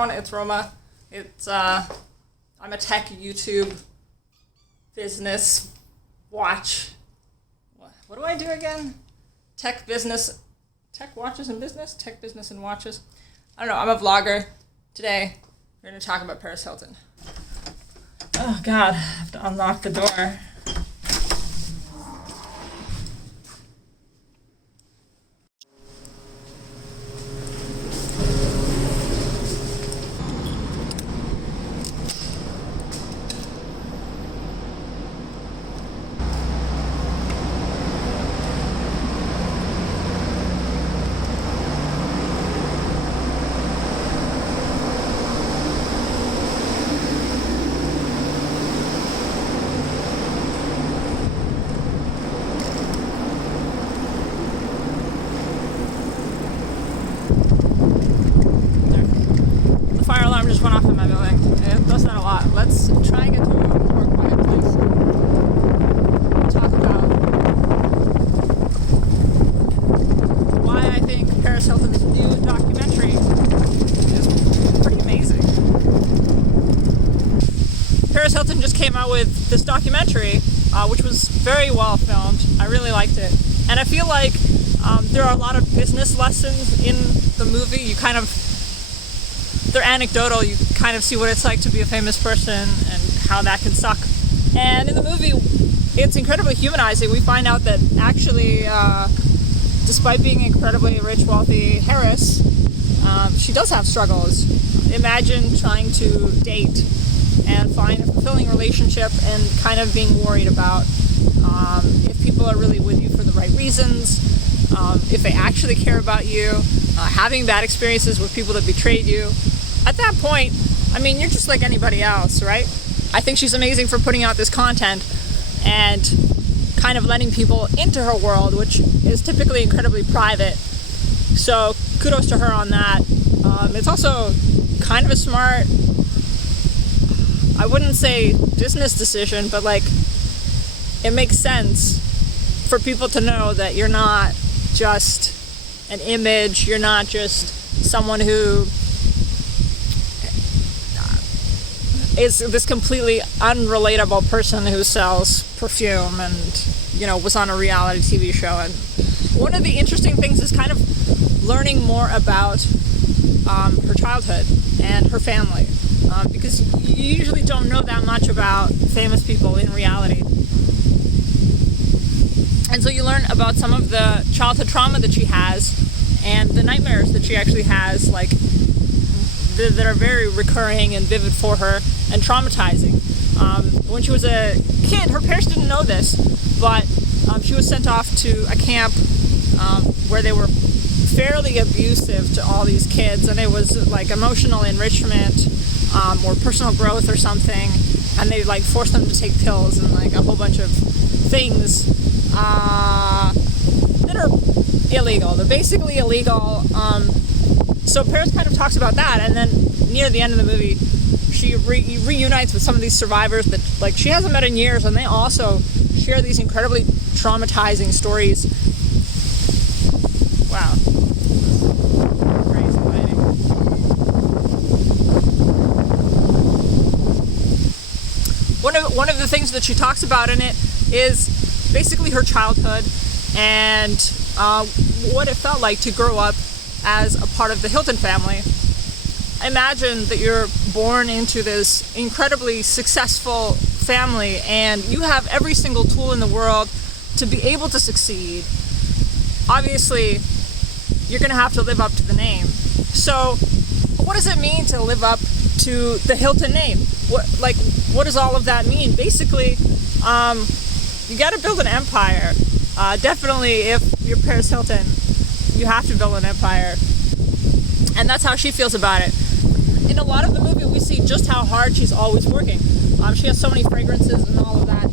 everyone, it's Roma. I'm a tech YouTube business watch. What do I do again? Tech watches and business? Tech business and watches. I don't know, I'm a vlogger. Today, we're going to talk about Paris Hilton. Oh God, I have to unlock the door. Fire alarm just went off in my building. It does that a lot. Let's try and get to a more quiet place. We'll talk about why I think Paris Hilton's new documentary is pretty amazing. Paris Hilton just came out with this documentary, which was very well filmed. I really liked it. And I feel like there are a lot of business lessons in the movie. They're anecdotal. You kind of see what it's like to be a famous person and how that can suck. And in the movie, it's incredibly humanizing. We find out that actually, despite being incredibly rich, wealthy heiress, she does have struggles. Imagine trying to date and find a fulfilling relationship and kind of being worried about if people are really with you for the right reasons, if they actually care about you, having bad experiences with people that betrayed you. At that point, I mean, you're just like anybody else, right? I think she's amazing for putting out this content and kind of letting people into her world, which is typically incredibly private. So kudos to her on that. It's also kind of a smart, I wouldn't say business decision, but like it makes sense for people to know that you're not just an image, you're not just someone who is this completely unrelatable person who sells perfume and, you know, was on a reality TV show. And one of the interesting things is kind of learning more about her childhood and her family, because you usually don't know that much about famous people in reality. And so you learn about some of the childhood trauma that she has and the nightmares that she actually has, like that are very recurring and vivid for her and traumatizing. When she was a kid, her parents didn't know this, but she was sent off to a camp where they were fairly abusive to all these kids, and it was like emotional enrichment or personal growth or something, and they like forced them to take pills and like a whole bunch of things that are illegal. They're basically illegal. So Paris kind of talks about that, and then near the end of the movie, she reunites with some of these survivors that like she hasn't met in years, and they also share these incredibly traumatizing stories. Wow. Crazy lighting. One of the things that she talks about in it is basically her childhood and what it felt like to grow up as a part of the Hilton family. Imagine that you're born into this incredibly successful family and you have every single tool in the world to be able to succeed. Obviously, you're going to have to live up to the name. So, what does it mean to live up to the Hilton name? What does all of that mean? Basically, you got to build an empire. Definitely, if you're Paris Hilton, you have to build an empire. And that's how she feels about it. In a lot of the movie, we see just how hard she's always working. She has so many fragrances and all of that.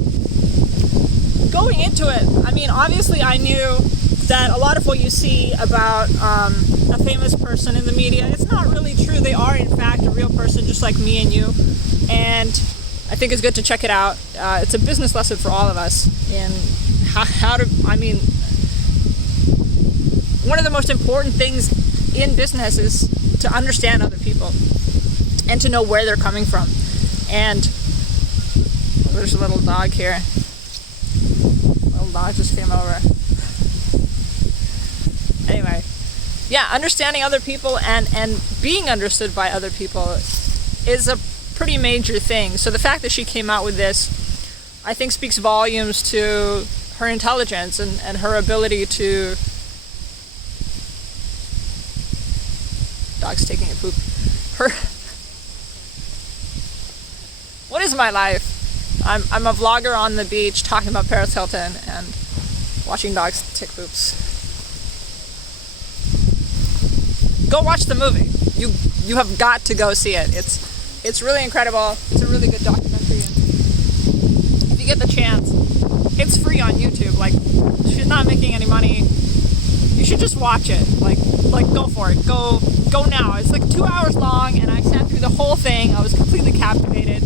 Going into it, I mean, obviously I knew that a lot of what you see about a famous person in the media, it's not really true. They are, in fact, a real person just like me and you. And I think it's good to check it out. It's a business lesson for all of us in how to, I mean, one of the most important things in business is to understand other people and to know where they're coming from. And there's a little dog here. Little dog just came over. Anyway, yeah, understanding other people and being understood by other people is a pretty major thing. So the fact that she came out with this, I think, speaks volumes to her intelligence and her ability to... Dog's taking a poop. What is my life? I'm a vlogger on the beach talking about Paris Hilton and watching dogs take poops. Go watch the movie. You have got to go see it. It's really incredible. It's a really good documentary. And if you get the chance, it's free on YouTube. Like, she's not making any money. You should just watch it. Like go for it. Go now. It's like 2 hours long, and I sat through the whole thing. I was completely captivated.